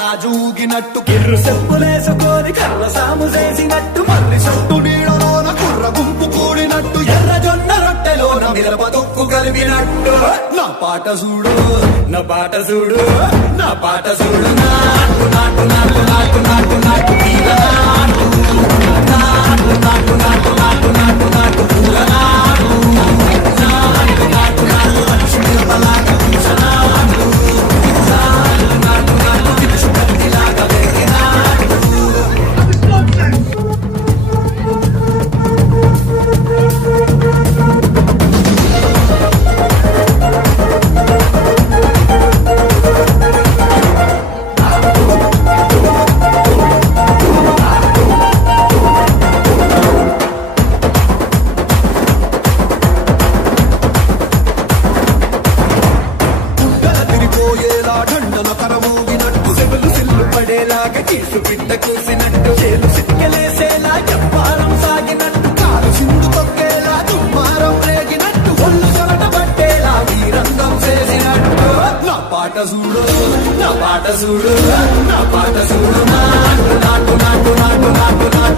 రాజూగినట్టు కిర్రు చెప్పులేసుకొని కర్ర సాము చేసినట్టు మర్రి చెట్టు నీడలోన కుర్ర గుంపు కూడినట్టు ఎర్ర జొన్న రొట్టెలోన మిరప తొక్కు కలిపినట్టు నా పాట చూడు నా పాట చూడు నా పాట చూడు నాటు నాటు నాటు నాటు నాటు నాటు తీర నాటు నాటు నాటు నాటు నాటు నాటు నాటు పూల నాటు నాటు నాటు నాటు మనిషి నిర్మలాగా నాటు నాటు నాటు పిలుచు కత్తిలాగా వెతినాటు కేసు పిట్ట కూసినట్టు చేలు సిక్కలేసేలా చెప్పారం సాగినట్టు కాలు సింధు తొక్కేలా దుమ్మారం రేగినట్టు ఒళ్ళు చొరట పట్టేలా వీరంగం చేసినట్టు నా పాట చూడు నా పాట చూడు నా పాట చూడు నాటు నాటు నాటు నాటు నాటు నాటు